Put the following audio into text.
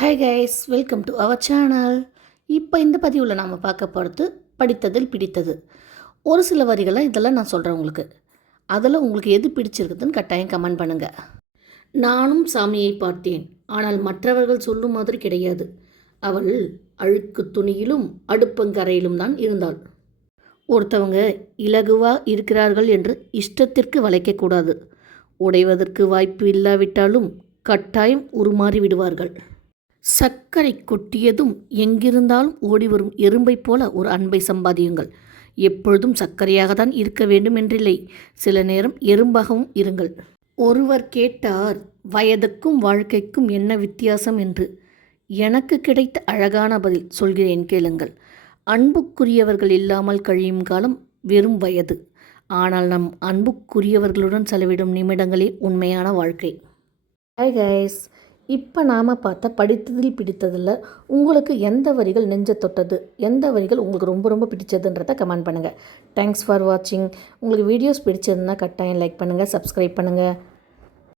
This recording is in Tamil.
Hi guys, welcome to our channel. இப்போ இந்த பதிவில் நாம் பார்க்க போகிறது படித்ததில் பிடித்தது. ஒரு சில வரிகளை இதெல்லாம் நான் சொல்கிறேன் உங்களுக்கு. அதில் உங்களுக்கு எது பிடிச்சிருக்குதுன்னு கட்டாயம் கமெண்ட் பண்ணுங்கள். நானும் சாமியை பார்த்தேன், ஆனால் மற்றவர்கள் சொல்லும் மாதிரி கிடையாது. அவள் அழுக்கு துணியிலும் அடுப்பங்கரையிலும் தான் இருந்தாள். ஒருத்தவங்க இலகுவாக இருக்கிறார்கள் என்று இஷ்டத்திற்கு வளைக்கக்கூடாது. உடைவதற்கு வாய்ப்பு இல்லாவிட்டாலும் கட்டாயம் உருமாறி விடுவார்கள். சர்க்கரை கொட்டியதும் எங்கிருந்தாலும் ஓடிவரும் எறும்பைப் போல ஒரு அன்பை சம்பாதியுங்கள். எப்பொழுதும் சர்க்கரையாக தான் இருக்க வேண்டும் என்றில்லை, சில நேரம் எறும்பாகவும் இருங்கள். ஒருவர் கேட்டார், வயதுக்கும் வாழ்க்கைக்கும் என்ன வித்தியாசம் என்று. எனக்கு கிடைத்த அழகான பதில் சொல்கிறேன் கேளுங்கள். அன்புக்குரியவர்கள் இல்லாமல் கழியும் காலம் வெறும் வயது. ஆனால் நம் அன்புக்குரியவர்களுடன் செலவிடும் நிமிடங்களே உண்மையான வாழ்க்கை. ஹாய் கைஸ், இப்போ நாம் பார்த்த படித்ததில் பிடித்ததில் உங்களுக்கு எந்த வரிகள் நெஞ்ச தொட்டது, எந்த வரிகள் உங்களுக்கு ரொம்ப ரொம்ப பிடிச்சதுன்றதை கமெண்ட் பண்ணுங்கள். தேங்க்ஸ் ஃபார் வாட்சிங். உங்களுக்கு வீடியோஸ் பிடிச்சதுன்னா கட்டாயம் லைக் பண்ணுங்கள், சப்ஸ்கிரைப் பண்ணுங்கள்.